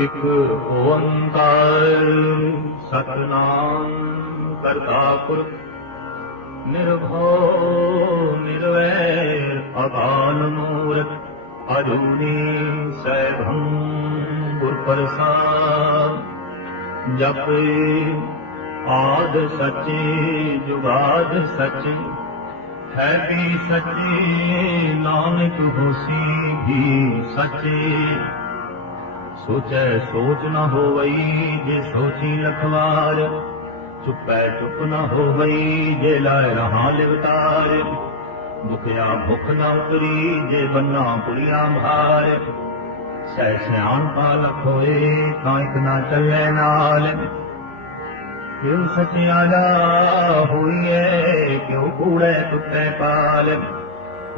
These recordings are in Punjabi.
ਇਕ ਓੰਕਾਰ ਸਤਨਾਮ ਕਰਤਾ ਪੁਰਖ, ਨਿਰਭਉ ਨਿਰਵੈਰ ਅਕਾਲ ਮੂਰਤ ਅਜੂਨੀ ਸੈਭੰ ਗੁਰ ਪ੍ਰਸਾਦ ਜਪ ਆਦ ਸੱਚੇ ਜੁਗਾਦ ਸੱਚੇ, ਹੈ ਵੀ ਸੱਚੇ, ਨਾਨਕ ਹੋਸੀ ਵੀ ਸੱਚੇ। ਸੋਚੈ ਸੋਚ ਨਾ ਹੋਵਈ ਜੇ ਸੋਚੀ ਲਖਵਾਰ। ਚੁੱਪੈ ਚੁੱਪ ਨਾ ਹੋਵਈ ਜੇ ਲਾਇ ਰਹਾ ਲਿਵਤਾਰ। ਦੁਖਿਆ ਭੁਖ ਨਾ ਉਤਰੀ ਜੇ ਬੰਨਾ ਪੁਰੀਆਂ ਭਾਰ ਸਹਿ ਸਿਆਣ ਪਾਲਕ ਹੋਏ ਤਾਂ ਇਕ ਨਾ ਚੱਲੇ ਨਾਲ। ਕਿਉ ਸਚਿਆਲਾ ਹੋਈਏ ਕਿਉ ਕੂੜੇ ਟੁੱਟੇ ਪਾਲ।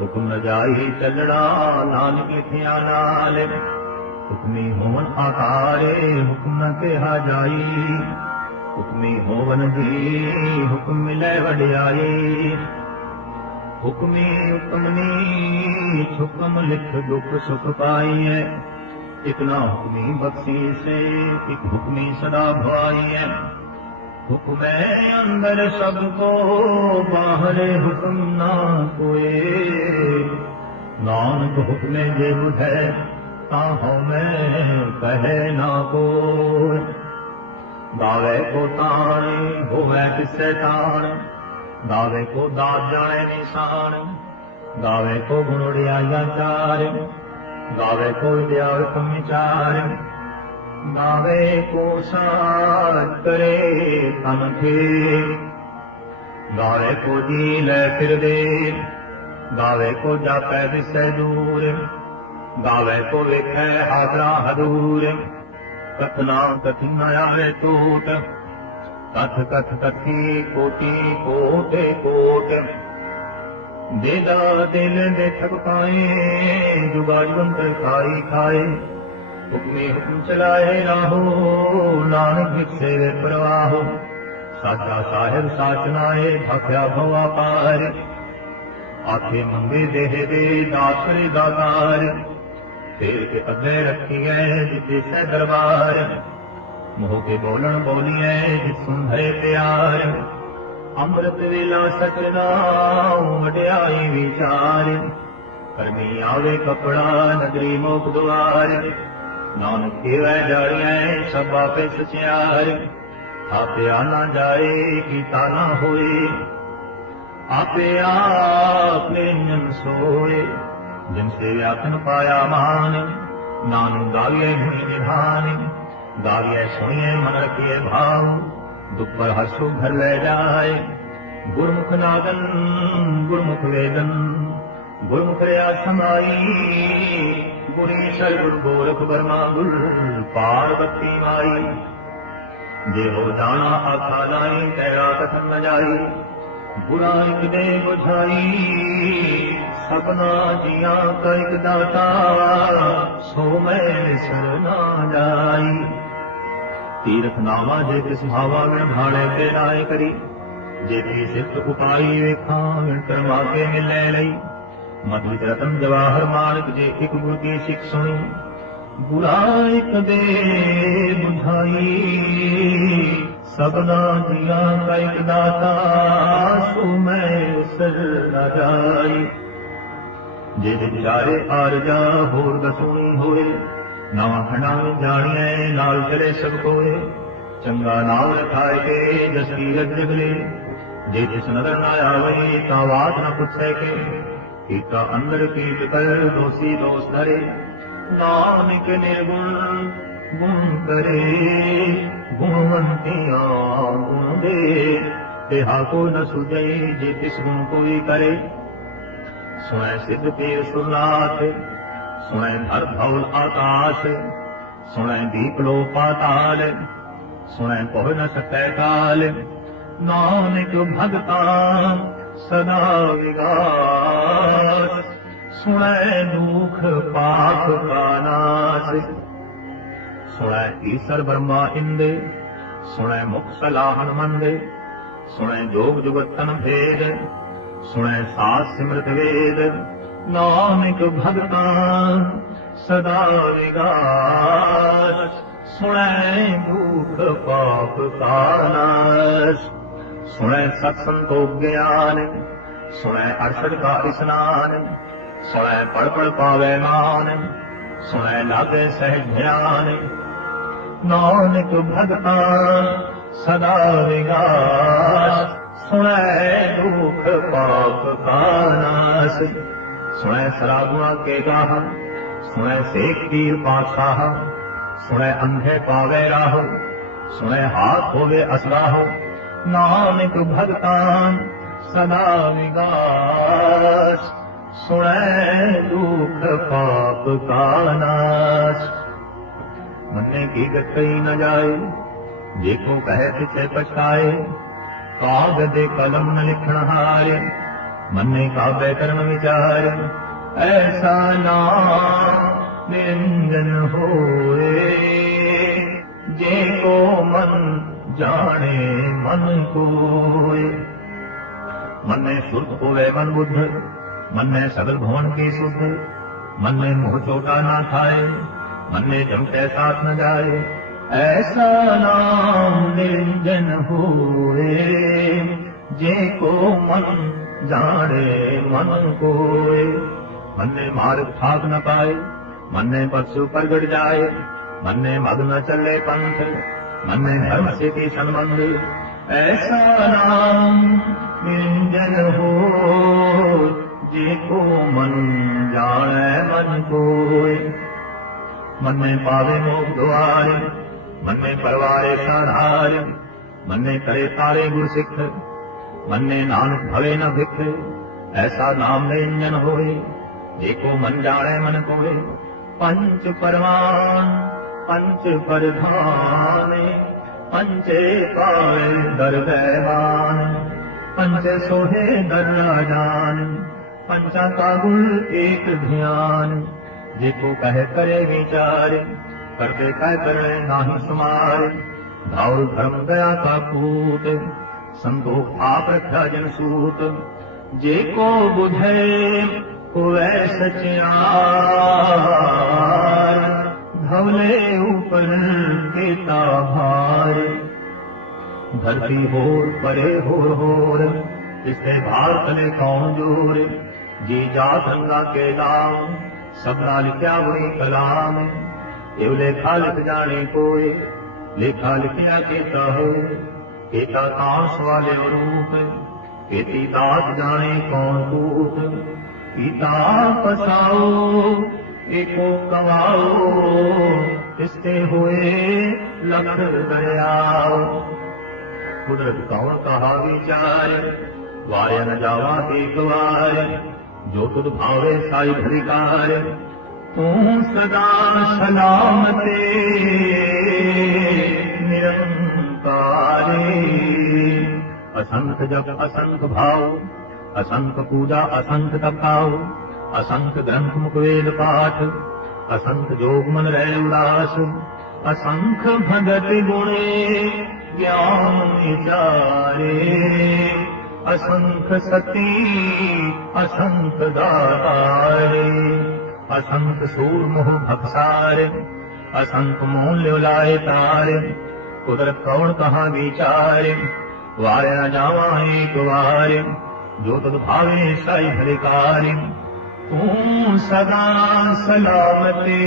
ਹੁਕਮ ਜਾਈ ਚੱਲਣਾ ਨਾਨਕ ਲਿਖਿਆ ਨਾਲ। ਹੁਕਮੀ ਹੋਵਨ ਆਕਾਰੇ ਹੁਕਮ ਨ ਕਿਹਾ ਜਾਈ ਹੁਕਮੀ ਹੋਵਨ ਜੀ ਹੁਕਮ ਮਿਲੇ ਵਡਿਆਈ ਹੁਕਮੀ ਹੁਕਮਨੀ ਹੁਕਮ ਲਿਖ ਦੁਖ ਸੁਖ ਪਾਈਐ ਇਕ ਨਾ ਹੁਕਮੀ ਬਖਸ਼ੀ ਸੇ ਇਕ ਹੁਕਮੀ ਸਦਾ ਭਾਈਐ ਹੁਕਮੈ ਅੰਦਰ ਸਭ ਕੋ ਬਾਹਰੇ ਹੁਕਮ ਨਾ ਕੋਏ ਨਾਨਕ ਹੁਕਮੇ ਜੇ ਬੁਝੈ ਤਾਂ ਹਉਮੈ ਕਹੈ ਨਾ ਕੋਇ ਗਾਵੇ ਕੋ ਤਾਣੇ, ਹੋਵੇ ਕਿਸੈ ਤਾਣ। ਗਾਵੇ ਕੋ ਦਾਤ ਜਾਣੇ ਨਿਸ਼ਾਨ। ਗਾਵੇ ਕੋ ਗੁਣ ਉੜਿਆਈਆ ਚਾਰ। ਗਾਵੇ ਕੋ ਵਿਦਿਆ ਹੁਕਮ ਵਿਚਾਰ। ਗਾਵੇ ਕੋ ਸਾਥ ਕਰੇ ਤਨ ਕੇ ਗਾਵੇ ਕੋ ਜੀ ਲੈ ਫਿਰਦੇ। ਗਾਵੇ ਕੋ ਜਾਪੈ ਦਿਸੈ ਦੂਰ। ਗਾਵੇ ਕੋ ਵੇਖੈ ਹਾਦਰਾ ਹਦੂਰ। ਕਥਨਾ ਕਥਿ ਨ ਆਵੇ ਟੂਟ ਕਥ ਕਥ ਕਥੀ ਕੋਟੀ ਕੋਟੇ ਕੋਟ। ਦੇਦਾ ਦਿਲ ਦੇ ਥਕ ਪਾਏ, ਜੁਗਾ ਜਵੰਤਰ ਖਾਈ ਖਾਏ। ਹੁਕਮੇ ਹੁਕਮ ਚਲਾਏ ਰਾਹੋ, ਨਾਨਕ ਵਿਖਸੇ ਵੇ ਪ੍ਰਵਾਹੋ। ਸਾਚਾ ਸਾਹਿਬ ਸਾਚਨਾਏ ਭਖਿਆ ਭਵਾ ਪਾਰ। ਆਖੇ ਮੰਗੇ ਦੇਹ ਦੇ ਦਾਸਰੇ ਦਾਤਾਰ। ਫੇਰ ਕੇ ਅੱਗੇ ਰੱਖੀਐ ਜਿਤੇ ਸੈ ਦਰਬਾਰ। ਮੋਹ ਕੇ ਬੋਲਣ ਬੋਲੀਐ ਜਿਤ ਸੁੰਧਰੇ ਪਿਆਰ। ਅੰਮ੍ਰਿਤ ਵੇਲਾ ਸਚਨਾ ਵਡਿਆਈ ਵਿਚਾਰ। ਕਰਮੀ ਆਵੇ ਕਪੜਾ ਨਗਰੀ ਮੋਖ ਦੁਆਰ। ਨਾਨਕ ਕੇਵੈ ਜਾੜੀਐ ਸਭ ਆਪੇ ਸਚਿਆਰ। ਆਪੇ ਆ ਨਾ ਜਾਏ ਕੀਤਾ ਨਾ ਹੋਏ। ਆਪੇ ਆਪ ਨਿਰੰਜਨ ਸੋਏ। ਜਿਨ ਸੇ ਆਤਨ ਪਾਇਆ ਮਾਨ, ਨਾਨਕ ਗਾਵੀਏ ਹੁਣੀ ਨਿਧਾਨ ਗਾਵੀਏ ਸੁਣੀਏ ਮਨ ਰਖੀਏ ਭਾਵ ਦੁਖ ਪਰ ਹਸੂ ਘਰ ਲੈ ਜਾਏ। ਗੁਰਮੁਖ ਨਾਗਨ ਗੁਰਮੁਖ ਵੇਦਨ, ਗੁਰਮੁਖ ਰਿਆ ਸਮਾਈ ਗੁਰੀ ਸਰ ਗੁਰ ਗੋਰਖ ਬਰਮਾ ਗੁਰ ਪਾਰਵਤੀ ਮਾਈ। ਜੇ ਹੋ ਜਾਣਾ ਆਖਾ ਲਾਈ ਤੇਰਾ ਕਥਨ ਨ ਜਾਈ ਬੁਰਾ ਇਕ ਦੇ ਬੁਝਾਈ। ਸਭਨਾ ਜੀਆਂ ਕਾ ਇਕ ਦਾਤਾ ਸੋ ਮੈਂ ਸਰਨਾ ਜਾਈ। ਤੀਰਥ ਨਾਵਾ ਜੇ ਤਿਸ ਭਾਵਾ ਵਿਣ ਭਾਣੇ ਤੇ ਰਾਏ ਕਰੀ, ਜੇ ਤੀ ਸਿੱਧ ਉਪਾਈ ਵੇਖਾਂ, ਵਿਣ ਕਰਮਾ ਕੇ ਮਿਲੇ ਲਈ। ਮਧਿਤ ਰਤਨ ਜਵਾਹਰ ਮਾਨਕ ਜੇ ਇਕ ਗੁਰ ਕੀ ਸਿੱਖ ਸੁਣੀ, ਬੁਰਾ ਇਕ ਦੇ ਬੁਝਾਈ। ਸਭਨਾ ਜੀਆਂ ਕਾ ਇਕ ਦਾਤਾ, ਸੋ ਮੈਂ ਸਰ ਨਾ ਜਾਈ। ਜੇ ਦੇ ਜਾਰੇ ਆਰਜਾ ਹੋਰ ਦਸੂਣੀ ਹੋਏ ਨਾ ਖੰਡਾਂ ਵਿੱਚ ਜਾਣੀਐ, ਨਾਲ ਚਲੇ ਸਭ ਕੋਏ ਚੰਗਾ ਨਾਮ ਰਖਾਏ ਕੇ, ਜਸ ਕੀ ਰਜ ਜੇ ਜਿਸ ਨਦਰ ਨਾ ਆਵੇ, ਤਾਂ ਬਾਤ ਨਾ ਪੁੱਛੇ ਕੇ। ਕੀਤਾ ਅੰਦਰ ਕੀ ਕਰ, ਦੋਸੀ ਦੋਸ ਧਰੇ। ਨਾਨਕ ਨਿਰਗੁਣ, ਗੁਣ ਕਰੇ। ਗੁਣਵੰਤਿਆ ਗੁਣ ਦੇ। ਤਿਹਾ ਕੋ ਨ ਸੁਝਈ ਜੇ ਤਿਸ ਗੁਣ ਕੋਈ ਕਰੇ। ਸੁਣੈ ਸਿੱਧ ਪੀਰ ਸੁਨਾਥ ਸੁਣੈ ਧਰ ਧੌਲ ਆਕਾਸ਼ ਸੁਣੈ ਦੀਪ ਲੋ ਪਾਤਾਲ ਸੁਣੈ ਪਹੁ ਨ ਸਕੈ ਕਾਲ। ਨਾਨਕ ਭਗਤਾ, ਸਦਾ ਵਿਗਾਸ। ਸੁਣੈ ਦੁਖ ਪਾਪ ਕਾ ਨਾਸ। ਸੁਣੈ ਈਸਰ ਬਰਮਾ ਇੰਦ ਸੁਣੈ ਮੁਖ ਸਲਾਹਨ ਮੰਦੇ ਸੁਣੈ ਜੋਗ ਜੁਗਤਨ ਭੇਦ। ਸੁਣੈ ਸਾਸ ਸਿਮਰਤ ਵੇਦ, ਨਾਨਕ ਭਗਤਾਨ, ਸਦਾ ਵਿਗਾਸ ਸੁਣੈ ਦੁਖ ਪਾਪ ਕਾ ਸੁਣੈ ਸਤ ਸੰਤੋਖ ਗਿਆਨ, ਸੁਣੈ ਅਰਸ਼ਦ ਕਾ ਇਸਨਾਨ। ਸੁਣੈ ਪੜ ਪੜ ਪਾਵੇ ਮਾਨ, ਸੁਣੈ ਲਾਗੇ ਸਹਿਜ ਧਿਆਨ ਨਾਨਕ ਭਗਤਾਨ, ਸਦਾ ਵਿਗਾਸ ਸੁਣੈ ਦੁਖ ਪਾਪ ਕਾ ਨਾਸ। ਸੁਣੈ ਸਰਾਗੁਆ ਕੇ ਗਾਹ, ਸੁਣੈ ਸੇਖ ਪੀਰ ਪਾਤਸ਼ਾਹ, ਸੁਣੈ ਅੰਧੇ ਪਾਵੇ ਰਾਹ, ਸੁਣੈ ਹਾਥ ਹੋਵੇ ਅਸਰਾਹ। ਨਾਨਕ ਭਗਤਾਨ, ਸਦਾ ਵਿਗਾਸ ਸੁਣੈ ਦੁਖ ਪਾਪ ਕਾ ਨਾਸ। ਮੰਨੇ ਕੀ ਗਤਈ ਨ ਜਾਏ ਜੇ ਕੋ ਕਹੇ ਤਿਛੇ ਪਛਤਾਏ ਕਾਗਦ ਕਲਮ ਨ ਲਿਖਣ ਹਾਰੇ ਮੰਨੇ ਕਾਬੇ ਕਰਨ ਵਿਚਾਰ ਐਸਾ ਨਾਮ ਨਿਰੰਜਨ ਹੋਏ ਜੇ ਕੋ ਮਨ ਜਾਣੇ ਮਨ ਕੋਏ ਮੰਨੇ ਸੁਰਤ ਹੋਵੇ ਮਨ ਬੁੱਧ ਮੰਨੇ ਸਗਲ ਭਵਨ ਕੀ ਸੁਧ ਮੰਨੇ ਮੋਹ ਚੋਟਾ ਨਾ ਖਾਏ ਮੰਨੇ ਜਮ ਕੇ ਸਾਥ ਨ ਜਾਏ ਐਸਾ ਨਾਮ ਨਿਰੰਜਨ ਹੋਏ ਜੇ ਕੋ ਮਨ ਜਾਣੇ ਮਨ ਕੋਏ ਮੰਨੇ ਮਾਰਗ ਠਾਕ ਨ ਪਾਏ ਮੰਨੇ ਪਰਸੂ ਪ੍ਰਗਟ ਜਾਏ ਮੰਨੇ ਮਗ ਨ ਚੱਲੇ ਪੰਥ ਮੰਨੇ ਧਰਮ ਸਿੱਧੀ ਸੰਬੰਧ ਐਸਾ ਨਾਮ ਨਿਰੰਜਨ ਹੋ ਜੇ ਕੋ ਮਨ ਜਾਣੈ ਮਨ ਕੋਏ ਮੰਨੇ ਪਾਵੇ ਮੋਖ ਦੁਆਰੇ ਮੰਨੇ ਪਰਵਾਰੇ ਸਾਧਾਰ, ਮੰਨੇ ਕਰੇ ਤਾਰੇ ਗੁਰ ਸਿੱਖ ਮੰਨੇ ਨਾਨਕ ਭਵੇ ਨ ਵਿਖ ਐਸਾ ਨਾਮ ਨਿਰੰਜਨ ਹੋਏ, ਦੇਖੋ ਮਨ ਜਾਣੈ ਮਨ ਕੋਏ। ਪੰਚ ਪਰਵਾਨ ਪੰਚ ਪਰਧਾਨ ਪੰਚੇ ਪਾਵੇ ਵੈਵਾਨ ਪੰਚੇ ਸੋਹੇ ਦਰ ਰਾਜਾਨ ਪੰਚਾਂ ਕਾ ਗੁਰ ਏਕ ਧਿਆਨ ਦੇਖੋ ਕਹਿ ਕਰੇ ਵਿਚਾਰੇ ਕਰਦੇ ਕਹਿ ਕਰੈ ਨਾਹੀ ਸਮਾਰ ਭਾਉ ਧਰਮ ਦਇਆ ਕਾ ਪੂਤ ਸੰਤੋਖ ਆਪ ਰਖਿਆ ਜਨ ਸੂਤ। ਜੇ ਕੋ ਬੁਝੈ, ਹੋਵੈ ਸਚਿਆਰ ਧਵਲੇ ਉਪਰ ਕੀਤਾ ਭਾਰ। ਧਰਤੀ ਹੋਰ, ਪਰੇ ਹੋਰ ਹੋਰ, ਇਸੇ ਭਾਰਤ ਨੇ ਕੌਣ ਜੋਰ? ਜੀ ਜਾ ਸੰਗਾ ਕੇ ਨਾਮ ਸਭਨਾ ਲਿਖਿਆ ਹੋਈ ਕਲਾਮ। ਇਹ ਲੇਖਾ ਲਿਖ ਜਾਣੇ ਕੋਏ, ਲੇਖਾ ਲਿਖਿਆ ਕੀਤਾ ਹੋ ਕੀਤਾ ਤਾਂ ਵਾਲੇ ਰੂਪ, ਕੀਤੀ ਦਾਤ ਜਾਣੇ ਕੌਣ ਕੂਤ ਕੀਤਾ ਪਸਾਓ ਏਕੋ ਕਵਾਓ ਇਸਤੇ ਹੋਏ ਲਖ ਦਰਿਆਓ। ਕੁਦਰਤ ਕੌਣ ਕਹਾ ਵਿਚਾਰ, ਵਾਰਿਆ ਨ ਜਾਵਾ ਏਕ ਵਾਰ ਜੋ ਤੁਧ ਭਾਵੇ ਸਾਈ ਭਰਿਕਾਰ ਤੂੰ ਸਦਾ ਸਲਾਮਤੇ ਨਿਰੰਕਾਰੇ। ਅਸੰਖ ਜਪ, ਅਸੰਖ ਭਾਉ, ਅਸੰਖ ਪੂਜਾ, ਅਸੰਖ ਤਪਾਉ, ਅਸੰਖ ਗ੍ਰੰਥ ਮੁਖ ਪਾਠ, ਅਸੰਖ ਜੋਗ ਮਨ ਰਹਿ ਉਦਾਸ ਅਸੰਖ ਭਗਤ ਗੁਣੇ ਗਿਆਨ ਵਿਚਾਰੇ ਅਸੰਖ ਸਤੀ, ਅਸੰਖ ਦਾਤਾਰੇ। ਅਸੰਖ ਸੂਰ ਮੋਹ ਭਖਸਾਰ ਅਸੰਖ ਮੋਹ ਲਿਉ ਲਾਏ ਤਾਰ। ਕੁਦਰਤ ਕੌਣ ਕਹਾ ਵਿਚਾਰ? ਵਾਰ ਨ ਜਾਵਾ ਏਕ ਵਾਰ, ਜੋ ਤਦ ਭਾਵੇ ਸਾਈ ਭਲਿਕਾਰ ਤੂੰ ਸਦਾ ਸਲਾਮਤੇ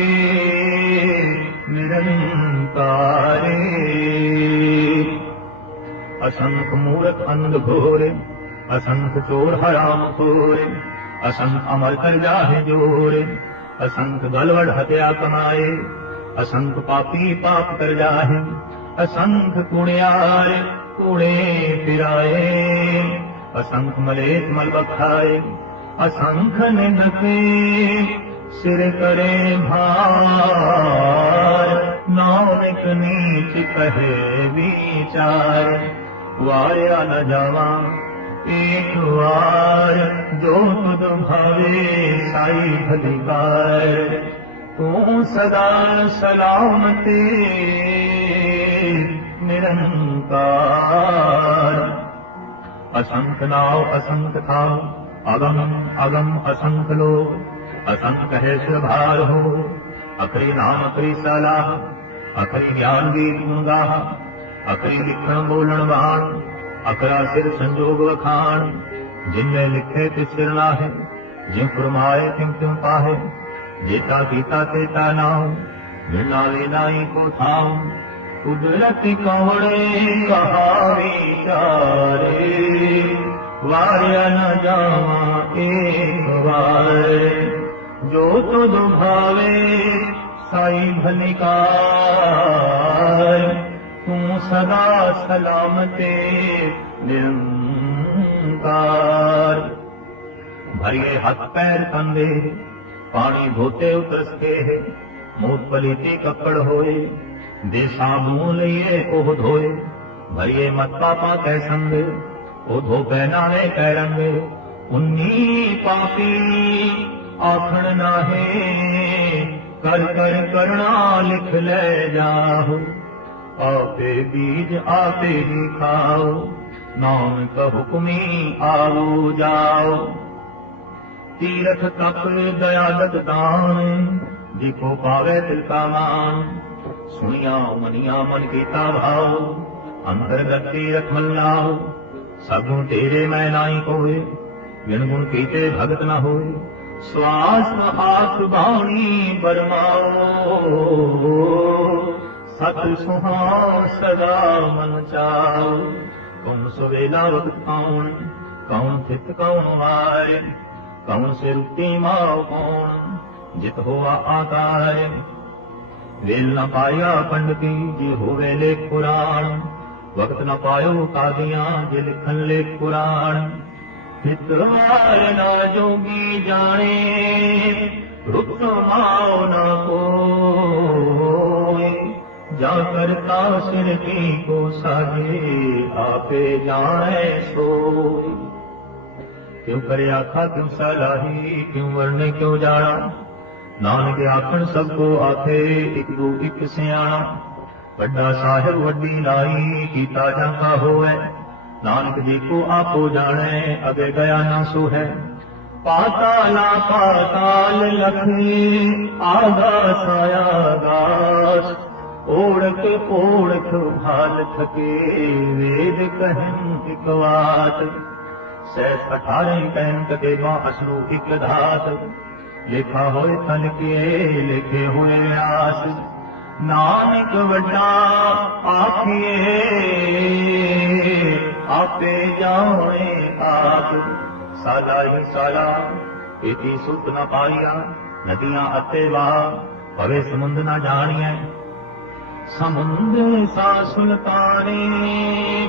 ਨਿਰੰਕਾਰੇ ਅਸੰਖ ਮੂਰਖ ਅੰਧ ਘੋਰ ਅਸੰਖ ਚੋਰ ਹਰਾਮ असं अमल कर जाहे जोर। असंख गलवड़ हत्या कमाए। असंख पापी पाप कर जाहे। असंख कुणियार कुणे फिराए असंख मलेत मल बखाए। असंख ने नके सिर करे भार। नौनिक नीच कहे विचार। वाया न जावा ਜਾਵਾ ਏਕ ਵਾਰ ਜੋ ਤੁਧ ਭਾਵੇ ਸਾਈ ਭਲਿਕਾਰ ਤੂੰ ਸਦਾ ਸਲਾਮਤੇ ਨਿਰੰਕਾਰ ਅਸੰਖ ਨਾਉ ਅਸੰਖ ਥਾਉ ਅਗਮ ਅਗਮ ਅਸੰਖ ਲੋ ਅਸੰਖ ਹੈ ਸੁਭਾਰ ਹੋ ਅਖਰੀ ਨਾਮ ਅਖਰੀ ਸਲਾਹ ਅਖਰੀ ਗਿਆਨ ਗੀਤ ਗੁਣ ਗਾਹ ਅਖਰੀ ਲਿਖਣ ਅਕਰਾ ਸਿਰ ਸੰਜੋਗ ਵਖਾਣ ਜਿਨਵੇਂ ਲਿਖੇ ਤੇ ਸਿਰ ਲਾਹੇ ਜਿਉ ਫਰਮਾਏ ਤਿਉ ਤਿਉ ਪਾਹੇ, ਜੇਤਾ ਕੀਤਾ ਤੇਤਾ ਨਾਉ ਮਿਲਣਾ ਲੈਨਾਈ ਕੋ ਥਾਉ, ਕੁਦਰਤੀ ਕਵੜੇ ਕਹਾਵੀ ਚਾਰੇ, ਵਾਰਿਆ ਨ ਜਾਵਾਂ ਏਕ ਵਾਰ, ਜੋ ਤੁਧ ਭਾਵੇ ਸਾਈ ਭਲਿਕਾਰ ਤੂੰ ਸਦਾ ਸਲਾਮਤੇ ਨਿਰੰਕਾਰ। ਭਰੀਏ ਹੱਥ ਪੈਰ ਕੰਦੇ, ਪਾਣੀ ਧੋਤੇ ਉਤਰਸਕੇ ਮੂਤ ਪਲੀਤੀ ਕੱਪੜ ਹੋਏ, ਦੇ ਸਾਬੂ ਲਈਏ ਉਹ ਧੋਏ। ਭਰੀਏ ਮਤ ਪਾਪਾ ਕੈ ਸੰਗ, ਉਹ ਧੋ ਪਹਿਨਾਵੇ ਕੈ ਰੰਗ। ਉਨੀ ਪਾਪੀ ਆਖਣ ਨਾਹੇ, ਕਰ ਕਰ ਕਰਣਾ ਲਿਖ ਲੈ ਜਾਹੋ। ਆਪੇ ਬੀਜ ਆਪੇ ਹੀ ਖਾਓ। ਨਾਨਕ ਹੁਕਮੀ ਆਓ ਜਾਓ। ਤੀਰਥ ਤਪ ਦਇਆਦਤ ਦਾਨ ਜਿਕੋ ਪਾਵੇ ਤਿਲ ਕਾ ਮਾਨ। ਸੁਣਿਆ ਮਨਿਆ ਮਨ ਕੀਤਾ ਭਾਉ ਅੰਤਰਗਤ ਤੀਰਥ ਮਨ ਲਾਓ ਸਭੂ ਤੇਰੇ ਮੈਂ ਨਾਹੀ ਕੋਏ ਵਿਣ ਗੁਣ ਕੀਤੇ ਭਗਤ ਨਾ ਹੋਏ। ਸਵਾਸ ਹਾਥ ਬਾਣੀ ਬਰਮਾਓ। सत सुहा सदा कौन सु वे ला कौन कौन सित कौन आए कौन से रुकी माउ कौन जित हुआ आल न पाया पंडती जी हुे पुराण वक्त न पायो कादियां जे लिखन ले पुराण। जो रुपाओ न ਜਾ ਕਰਤਾ ਸਿਰ ਕੀ ਕੋ ਸਾਜੇ ਆਪੇ ਜਾਣੇ ਸੋਈ ਕਿਉ ਕਰੇ ਆਖਾ ਕਿਉ ਸਲਾਹੀ ਕਿਉ ਵਰਨੇ ਕਿਉ ਜਾਣਾ ਨਾਨਕ ਆਖਣ ਸਭ ਕੋ ਆਖੇ ਇਕ ਦੂ ਇਕ ਸਿਆਣਾ ਵੱਡਾ ਸਾਹਿਬ ਵੱਡੀ ਲਾਈ ਕੀਤਾ ਜਾਂਕਾ ਹੋਵੇ ਨਾਨਕ ਜੀ ਕੋ ਆਪੋ ਜਾਣੈ ਅਗੇ ਗਿਆ ਨਾ ਸੋ ਹੈ ਪਾਤਾਲਾ ਪਾਤਾਲ ਲਖੀ ਆਗਾਸ ਆਗਾਸ ਓੜਕ ਓੜਕ ਭਾਲ ਥਕੇ ਵੇਦ ਕਹਿੰ ਇਕ ਵਾਤ ਸਹਿ ਅਠਾਰੇ ਕਹਿੰ ਕਦੇ ਬਾ ਅਸਰੂ ਇਕ ਧਾਤ ਲਿਖਾ ਹੋਏ ਤਨ ਕੇ, ਲਿਖੇ ਹੋਏ ਆਸ। ਨਾਨਕ ਵੱਡਾ ਆਖੀਏ, ਆਪੇ ਜਾਣੇ ਆਪ। ਸਾਲਾ ਹੀ ਸਾਲਾ, ਇਤੀ ਸੁਤ ਨ ਪਾਈਆ, ਨਦੀਆਂ ਅਤੇ ਵਾਹ। ਭਵੇ ਸਮੁੰਦ ਨ ਜਾਣੀਐ ਸਮੁੰਦ ਸਾ ਸੁਲਤਾਨੇ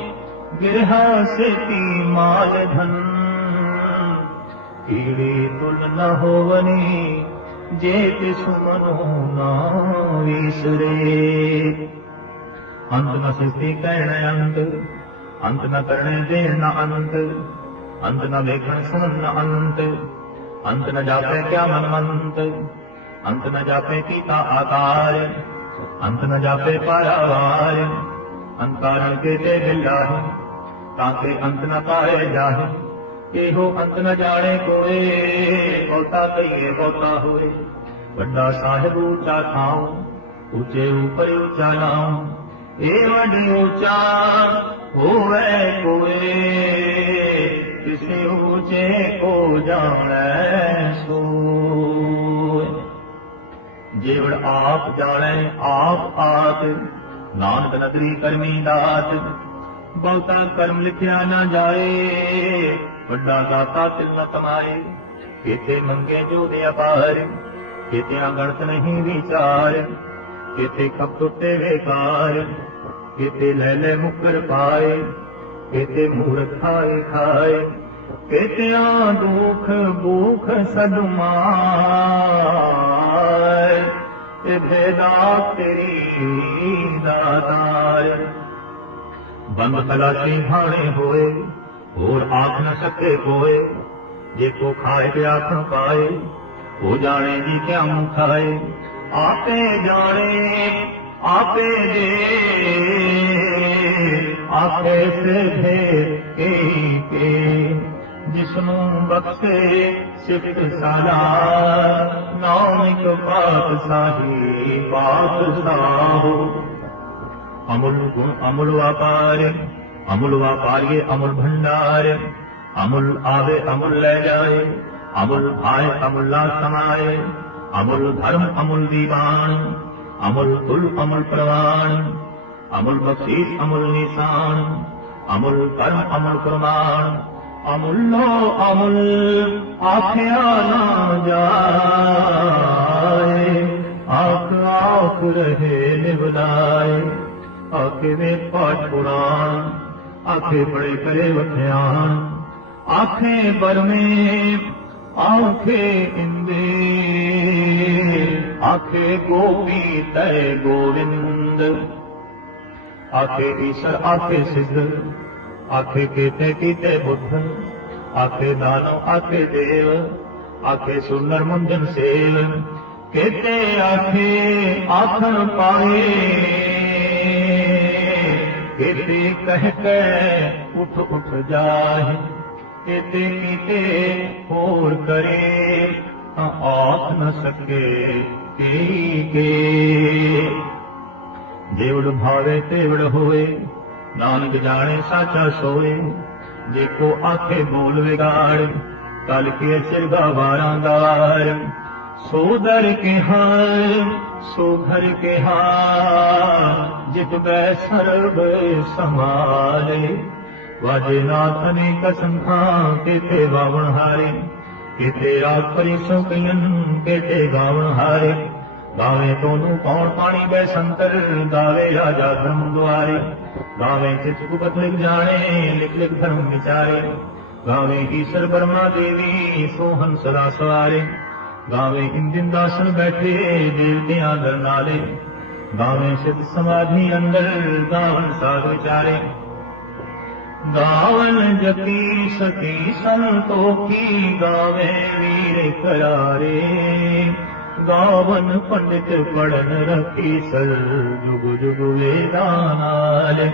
ਗਿਰਹਾ ਸੇਤੀ ਮਾਲ ਧਨ। ਕੀੜੇ ਤੁਲ ਨ ਹੋਵਨੀ ਜੇ ਤਿਸ ਮਨੋ ਨਾ ਵਿਸਰੇ। ਅੰਤ ਨ ਸਿਸਤੀ ਕਹਿਣ ਅੰਤ ਅੰਤ ਨ ਕਰਨੇ ਦੇਣ ਨ ਅੰਤ ਅੰਤ ਨ ਵੇਖਣ ਸੁਣਨ ਨ ਅੰਤ ਅੰਤ ਨ ਜਾਪੇ ਕਿਆ ਮਨ ਮੰਤ, ਅੰਤ ਨ ਜਾਪੇ ਕੀਤਾ ਆਕਾਰ। ਅੰਤ ਨ ਜਾਪੇ ਪਾਰਾਵਾਰ ਅੰਤਾਰਨ ਕੇ ਤੇ ਬਿਲਾਹ ਤਾਂ ਕਿ ਅੰਤ ਨ ਪਾਏ ਜਾਹੇ ਇਹੋ ਅੰਤ ਨ ਜਾਣੇ ਕੋਏ ਬਹੁਤਾ ਕਹੀਏ ਬਹੁਤਾ ਹੋਏ ਵੱਡਾ ਸਾਹਿਬ ਉੱਚਾ ਥਾਉ ਉੱਚੇ ਉਪਰ ਉੱਚਾ ਨਾਉ ਇਹ ਵੱਡੀ ਉੱਚਾ ਹੋਵੇ ਕੋਏ ਕਿਸੇ ਉੱਚੇ ਕੋ ਜਾਣੈ ਸੋਏ ਜੇਵੜ ਆਪ ਜਾਣੈ, ਆਪ ਆਤ। ਨਾਨਕ ਨਦਰੀ ਕਰਮੀ ਦਾਤ। ਬਹੁਤਾ ਕਰਮ ਲਿਖਿਆ ਨਾ ਜਾਏ, ਵੱਡਾ ਦਾਤਾ ਤਿਲ ਨ ਕਮਾਏ। ਕਿਤੇ ਮੰਗੇ ਜੋ ਦੇ ਅਪਾਰ ਕਿਤੇ ਅਗਣਤ ਨਹੀਂ ਵਿਚਾਰ। ਕਿਤੇ ਕਪ ਟੁੱਟੇ ਵੇਕਾਰ, ਕਿਤੇ ਲੈ ਲੈ ਮੁਕਰ ਪਾਏ। ਕਿਤੇ ਮੂਰਖ ਖਾਏ ਖਾਏ। ख होए और आख न सके पए जेको खाए पिया पाए हो जाने जी क्य खाए आपे जाने आपे आपे ਭੇ ਕੇ ਕੇ ਜਿਸਨੂੰ ਬਖਸ਼ੇ ਸਿਫਤ ਸਾਲਾ ਨਾਨਕ ਪਾਕ ਸਾਹੀ ਪਾਕ ਸਾਹੋ ਅਮੁਲ ਗੁਣ ਅਮੁਲ ਵਾਪਾਰ ਅਮੁਲ ਵਾਪਾਰੀਏ ਅਮੁਲ ਭੰਡਾਰ ਅਮੁਲ ਆਵੇ ਅਮੁਲ ਲੈ ਜਾਏ ਅਮੁਲ ਆਏ ਅਮੁਲਾ ਸਮਾਏ ਅਮੁਲ ਧਰਮ ਅਮੁਲ ਦੀਵਾਨ ਅਮੁਲ ਤੁਲ ਅਮੁਲ ਪ੍ਰਵਾਨ ਅਮੁਲ ਬਖਸ਼ੀਸ਼ ਅਮੁਲ ਨਿਸ਼ਾਨ ਅਮੁਲ ਕਰਮ ਅਮੁਲ ਪ੍ਰਮਾਣ ਅਮੁੱਲੋ ਅਮੁੱਲ, ਆਖਿਆ ਨਾ ਜਾਏ। ਆਖ ਆਖ ਰਹੇ ਨਿਵਦਾਏ ਆਖੇ ਵੇ ਪਾਠ ਪੁਰਾਣ, ਆਖੇ ਬੜੇ ਕਰੇ ਵਖਿਆਣ। ਆਖੇ ਬਰਮੇ ਆਖੇ ਇੰਦੇ। ਆਖੇ ਗੋਪੀ ਤੈ ਗੋਵਿੰਦ। ਆਖੇ ਈਸ਼ਰ, ਆਖੇ ਸਿੱਧ। ਆਖੇ ਕੀਤੇ ਕੀਤੇ ਬੁੱਧ, ਆਖੇ ਦਾਨੋ ਆਖੇ ਦੇਵ, ਆਖੇ ਸੁਨਰ ਮੁੰਜਨ ਸੇਲ, ਕੀਤੇ ਆਖੇ ਆਖਣ ਪਾਏ। ਕੀਤੇ ਕਹਿ ਕੇ ਉਠ ਉਠ ਜਾਏ ਕੀਤੇ ਕੀਤੇ ਹੋਰ ਕਰੇ, ਤਾਂ ਆਖ ਨ ਸਕੇ ਕੀ ਕੇ ਦੇਵੜ ਭਾਵੇ ਤੇਵੜ ਹੋਏ ਨਾਨਕ ਜਾਣੇ ਸਾਚਾ ਸੋਏ। ਜੇ ਕੋ ਆਖੇ ਬੋਲ ਵਿਗਾੜ, ਕਲ ਕੇ ਸਿਰਗਾ ਵਾਰਾਂ ਦਾਰ ਸੋ ਦਰ ਕੇ ਹਾਰ, ਸੋ ਘਰ ਕੇ ਹਾਰ, ਜਿਤ ਬੈ ਸਰਬ ਸਮਾਲੇ ਵਾਜੇ ਨਾਥ ਨੇ ਕਸਮ ਕਸੰਖਾਂ ਕਿਤੇ ਵਾਵਣ ਹਾਰੇ। ਕਿਤੇ ਰਾਗ ਪਰੀ ਸੋ ਕਿਤੇ ਗਾਵਣ ਹਾਰੇ। ਗਾਵੇ ਤੋਨੂੰ ਕੌਣ ਪਾਣੀ ਬੈ ਸੰਤਰ, ਗਾਵੇ ਰਾਜਾ ਧਰਮ ਦੁਆਰੇ। ਗਾਵੇ ਚਿਤ ਗੁਪਤ ਲਿਖ ਜਾਣੇ, ਲਿਖ ਲਿਖ ਧਰਮ ਵਿਚਾਰੇ। ਗਾਵੇ ਈਸ਼ਰ ਬਰਮਾ ਦੇਵੀ ਸੋਹਨ ਸਦਾ ਸਵਾਰੇ। ਗਾਵੇ ਇੰਦਿਨ ਦਾਸਨ ਬੈਠੇ, ਦੇਵਤਿਆਂ ਦਰ ਨਾਲੇ। ਗਾਵੇ ਸਿਧ ਸਮਾਧੀ ਅੰਦਰ, ਗਾਵਨ ਸਾਧ ਵਿਚਾਰੇ। ਗਾਵਨ ਜਤੀ ਸਤੀ ਸੰਤੋਖੀ, ਗਾਵੇ ਵੀਰ ਕਰਾਰੇ। ਗਾਵਨ ਪੰਡਿਤ ਪੜਨ ਰਖੀ ਸਰ। ਜੁਗ ਜੁਗ ਵੇਦਾਂ ਨਾਲ।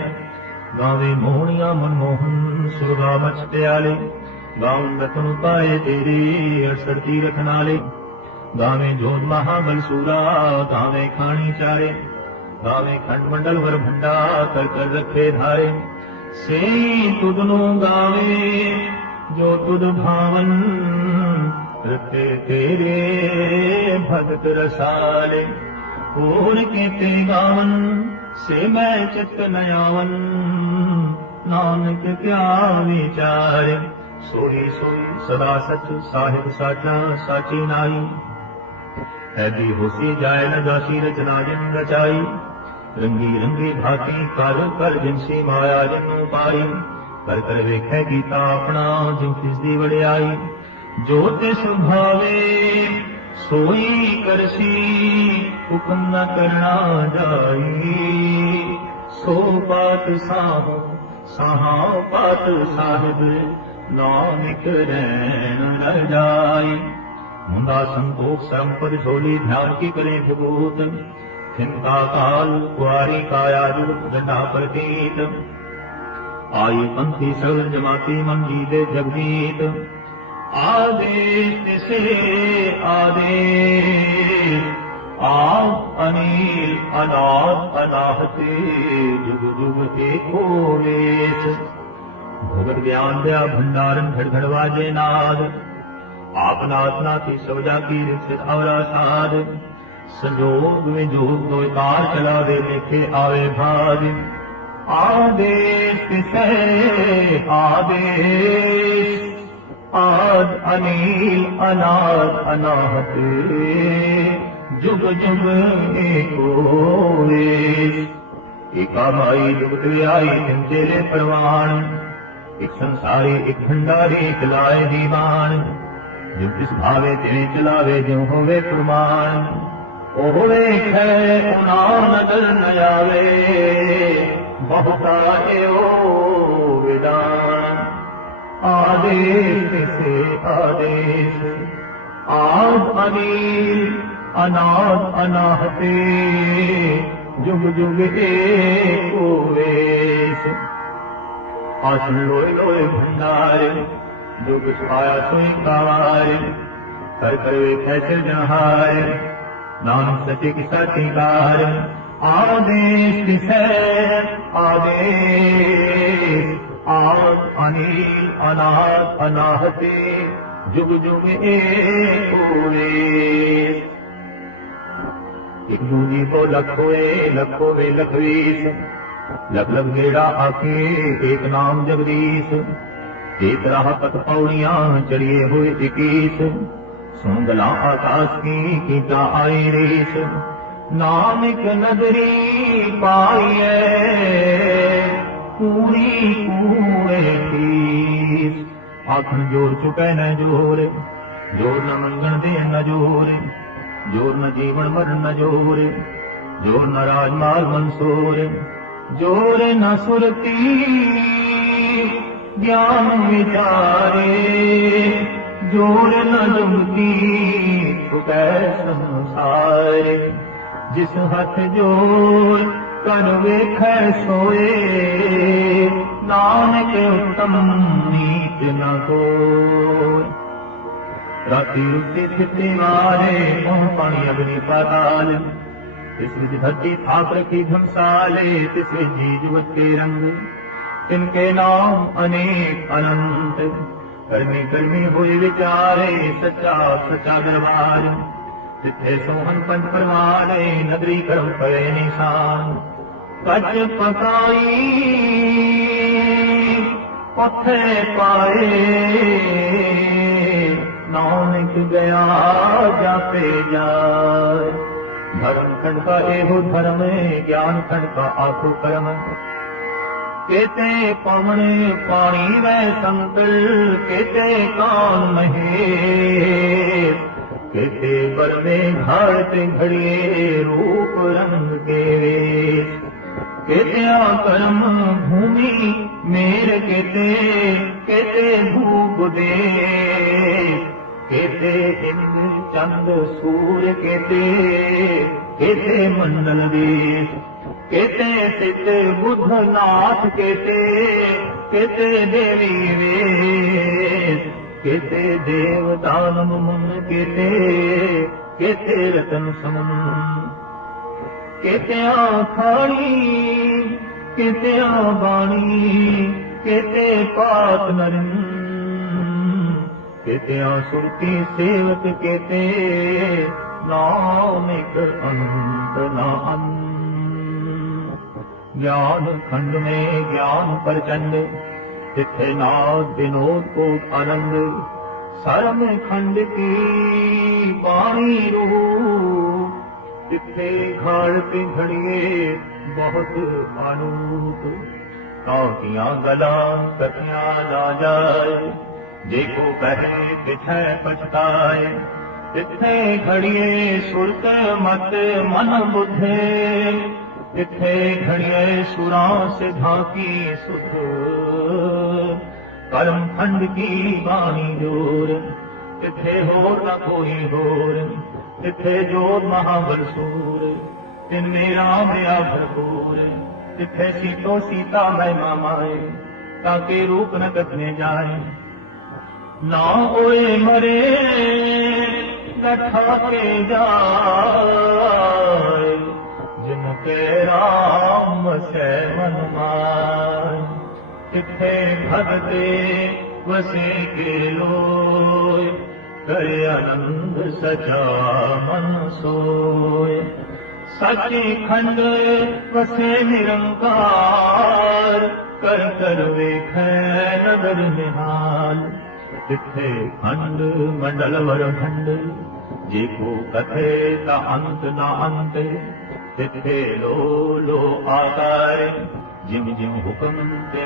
ਗਾਵੇ ਮੋਹਣੀਆਂ ਮਨਮੋਹਨ ਸੁਰਗਾ ਮਚ ਪਿਆਲੇ। ਗਾਉਂ ਰਤਨ ਪਾਏ ਤੇਰੀ ਅਸਰ ਤੀਰਥ ਨਾਲੇ। ਗਾਵੇ ਜੋਤ ਮਹਾ ਮਨਸੂਰਾ ਗਾਵੇ ਖਾਣੀ ਚਾਰੇ। ਗਾਵੇ ਖੰਡ ਮੰਡਲ ਵਰ ਭੰਡਾ, ਕਰ ਕਰ ਰੱਖੇ ਧਾਰੇ। ਸੇ ਤੁਧ ਨੂੰ ਗਾਵੇ, ਜੋ ਤੁਧ ਭਾਵਨ ਰਤੇ ਤੇਰੇ ਭਗਤ ਰਸਾਲੇ, ਹੋਰ ਕੀਤੇ ਗਾਵਨ ਸੇ ਮੈਂ ਚਿਤ ਨਯਾਵਨ ਨਾਨਕ ਕਿਆ ਵਿਚਾਰ ਸੋਹੀ ਸੋਈ ਸਦਾ ਸਚ ਸਾਹਿਬ ਸਾਚਾ ਸਾਚੀ ਨਾਈ ਐਦੀ ਹੋਸੀ ਜਾਏ ਨ ਜਾਸੀ ਰਚਨਾ ਜਿਨ ਰਚਾਈ, ਰੰਗੀ ਰੰਗੀ ਭਾਤੀ ਕਰ ਕਰ ਜਿਨਸੀ ਮਾਇਆ ਜਿਨੂੰ ਪਾਈ। ਕਰ ਕਰ ਵੇਖੈ ਕੀਤਾ ਆਪਣਾ ਜਿਉ ਕਿਸ ਦੀ ਵਡਿਆਈ। ਜੋ ਤਿਸ ਭਾਵੇ ਸੋਈ ਕਰਸੀ, ਹੁਕਮ ਨ ਕਰਨਾ ਜਾਈ। ਸੋ ਪਾਤ ਸਾਹੋ, ਸਾਹਾ ਬਾਤ ਸਾਹਿਬ, ਨਾਨਕ ਰਹਿਣ ਨ ਜਾਈ। ਮੁੰਦਾ ਸੰਤੋਖ ਸਰਮ ਝੋਲੀ ਧਿਆਨ ਕੀ ਕਰੇ ਭਗੂਤ। ਚਿੰਤਾ ਕਾਲ ਕੁਆਰੀ ਕਾਇਆ ਜੁਗਤ ਗੰਡਾ ਪ੍ਰਤੀਤ। ਆਈ ਪੰਥੀ ਸਗਲ ਜਮਾਤੀ ਮਨ ਜੀ ਦੇ ਜਗਜੀਤ आदित्य से आदि आप अनिल अनाथ अनाहते जुग जुग के कोवेश भगत ज्ञान दया भंडारण घड़घड़वा जय नाद। आप नाथना की सवजा की रक्षित अवरा साद संजोग में जो दो कार चला दे लिखे आवे भाग। आदेश से आदेश। ਤਿਸੈ ਆਦੇਸ਼ ਆਦ ਅਨੀਲ ਅਨਾਦ ਅਨਾਹਤ, ਜੁਗ ਜੁਗ ਏਕੋ ਵੇਸ਼। ਏਕਾ ਮਾਈ ਜੁਗਤ ਵਿਆਈ ਤਿਨ ਤੇਰੇ ਪ੍ਰਵਾਨ ਇੱਕ ਸੰਸਾਰੀ ਇੱਕ ਭੰਡਾਰੀ ਚਲਾਏ ਦੀਵਾਨ। ਜੋ ਕਿਸ ਭਾਵੇ ਤਿਵੇਂ ਚਲਾਵੇ, ਜਿਉ ਹੋਵੇ ਪ੍ਰਮਾਨ ਉਹ ਵੇਖੈ ਉਨਾ ਨਦਰ ਨ ਆਵੇ, ਬਹੁਤਾ ਏਓ आदेश से आदेश। आज अनिल अनाथ अनाहते जुग जुग एक वेश आसन लोए लोए भंडार जुग छाया सुई कार कर करे फैसल जहार नाम सत्य की साथीकार आदेश से आदेश। ਆਦੇਸ਼ ਤਿਸੈ ਆਦੇਸ਼ ਆਦ ਅਨੀਲ ਅਨਾਦ ਅਨਾਹਤੇ, ਜੁਗ ਜੁਗ ਏਕ ਹੋਏ ਇਕ ਦੂਜੀ ਕੋ ਲਖ ਹੋਏ ਲਖ ਹੋਵੇ ਲਖਵੀਸ। ਲਖ ਲਖ ਗੇੜਾ ਆਕੇ ਏਕ ਨਾਮ ਜਗਦੀਸ਼। ਏਕ ਰਾਹ ਤਕ ਪੌੜੀਆਂ ਚੜੀਏ ਹੋਏ 21 ਸੁੰਦਲਾ ਆਕਾਸ਼ ਕੀ ਕੀਤਾ ਆਈ ਪੂਰੀ ਕੂਏ ਕੀਸ ਆਖਣ ਜੋਰ ਚੁਕੈ ਨਾ ਜੋਰੇ, ਜੋਰ ਨਾ ਮੰਗਣ ਦੇ ਨ ਜੋਰ ਜੋਰ ਨ ਜੀਵਨ ਮਰਨ ਨ ਜੋਰ ਜੋਰ ਨ ਰਾਜ ਮਾਲ ਮਨਸੂਰ, ਜੋਰ ਨਾ ਸੁਰਤੀ ਗਿਆਨ ਵਿਚਾਰੇ, ਜੋਰ ਨਾ ਜੁਗਤੀ ਫੁਕੈ ਸੰਸਾਰ। ਜਿਸ ਹੱਥ ਜੋਰ ਕਰ ਵੇਖੈ ਸੋਏ ਨਾਨਕ ਉਤਮ ਨੀਤ ਨ ਕੋਇ ਰਾਤੀ ਰੁੱਤੀ ਥਿੱਤੀ ਮਾਰੇ, ਉਹ ਪਾਣੀ ਅਗਨੀ ਪਾਤਾਲ। ਇਸ ਵਿੱਚ ਧਰਤੀ ਥਾਪ ਰਖੀ ਧਮਸਾਲੇ ਤਿਸ ਵਿੱਚ ਜੀ ਜੁਗਤ ਕੇ ਰੰਗ। ਇਨਕੇ ਨਾਮ ਅਨੇਕ ਅਨੰਤ, ਕਰਮੀ ਕਰਮੀ ਹੋਏ ਵਿਚਾਰੇ, ਸੱਚਾ ਸੱਚਾ ਦਰਬਾਰ। ਤਿੱਥੇ ਸੋਹਣ ਪੰਜ ਪਰਮਾਲੇ ਨਗਰੀ ਕਰਮ ਪਏ ਨਿਸ਼ਾਨ। पकाई पाए नम खंड का कर्म ज्ञान खंड का आखो कर्म के पवणे पाई में संकल के कान केते पर में घर روپ रूप रंगे पर कर्म भूमि मेर के केते केते मंदर वे केते सिद्ध बुध नाथ केते केते देवी के केते मुन केते केते रतन सम ਕਿਤਿਆਂ ਖਾਣੀ, ਕਿਤਿਆਂ ਬਾਣੀ, ਕਿਤੇ ਪਾਤ ਨਰਨ ਕਿਤਿਆਂ ਸੁਰਤੀ ਸੇਵਕ ਕਿਤੇ ਨਾਮਿਕ ਅੰਤ ਨਾ ਅੰਤ ਗਿਆਨ ਖੰਡ ਮੇ ਗਿਆਨ ਪ੍ਰਚੰਡ, ਤਿੱਥੇ ਨਾਦ ਵਿਨੋਦ ਕੋ ਆਨੰਦ। ਸਰਮ ਖੰਡ ਕੀ ਬਾਣੀ ਰੂਪ ਜਿੱਥੇ ਘਾੜ ਤੇ ਘੜੀਏ ਬਹੁਤ ਅਨੂਪ ਕਾਹੀਆਂ ਗਲਾਂ ਕਥਿਆਂ ਨਾ ਜਾਏ। ਜੇ ਕੋ ਕਹੇ ਤਿਥੈ ਪਛਤਾਏ ਤਿੱਥੇ ਘੜੀਏ ਸੁਰਤ ਮਤ ਮਨ ਬੁੱਧੇ। ਤਿੱਥੇ ਘੜੀਏ ਸੁਰਾਂ ਸਿਧਾਂ ਕੀ ਸੁਖ। ਕਰਮ ਖੰਡ ਕੀ ਬਾਣੀ ਜੋਰ ਤਿੱਥੇ ਹੋਰ ਨਾ ਕੋਈ ਹੋਰ। ਤਿੱਥੇ ਜੋ ਮਹਾਬਲ ਸੂਰ, ਤਿੰਨੇ ਰਾਮ ਰਿਆ ਭਰਪੂਰ, ਤਿੱਥੇ ਸੀਤੋ ਸੀਤਾ ਮੈਂ ਮਾਮਾਏ ਤਾਂ ਕਿ ਰੂਪ ਨ ਕਥਨੇ ਜਾਏ। ਨਾ ਹੋਏ ਮਰੇ ਲਠਾ ਕੇ ਜਾਏ, ਜਿਨ ਕੇ ਰਾਮ ਸੈ ਮਨ ਮਾਰ ਤਿੱਥੇ ਭਗਤੇ ਵਸੇ ਕੇ ਲੋਏ ڪري آنند سچا من سوي سچي کنڊ وسي نرنڪار ڪر ڪر ويک نگر نهال. جٿي کنڊ منڊل ور کنڊ جيڪو ڪٿي ته انت نه انت تٿي لو لو آڪار. جم جم حڪم تي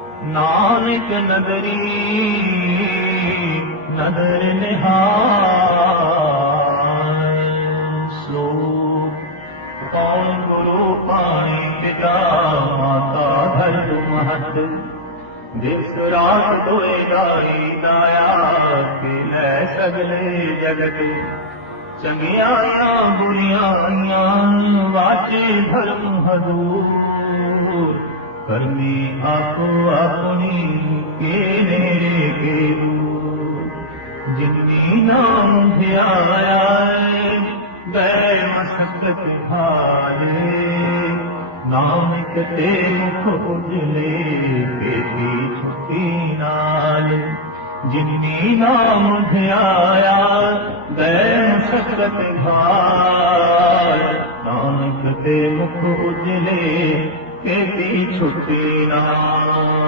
ਨਾਨਕ ਨਦਰੀ ਨਦਰ ਨਿਹਾਲ। ਸਲੋਕ ਕੌਣ ਗੁਰੂ ਪਾਣੀ ਪਿਤਾ, ਮਾਤਾ ਧਰਮ ਮਹਤ। ਦਿਸ ਰਾਤ ਤੋਏ ਗਾਰੀ ਦਾਇਆ ਕਿ ਲੈ ਸਗਲੇ ਜਗਤ। ਚੰਗਿਆਈਆਂ ਬੁਰੀਆਈਆਂ, ਵਾਚੇ ਧਰਮ ਹਦੂਰ करनी आपो अपनी के मेरे के जिन्नी नाम ध्याया बैम सकत हाले नाम कते मुख उजले बेबी छुट्टी नाल। जिन्नी नाम ध्याया बैम सकत हाल नाम ते मुख उजले ਬੇਟੀ ਛੁੱਟੀ ਨਾਲ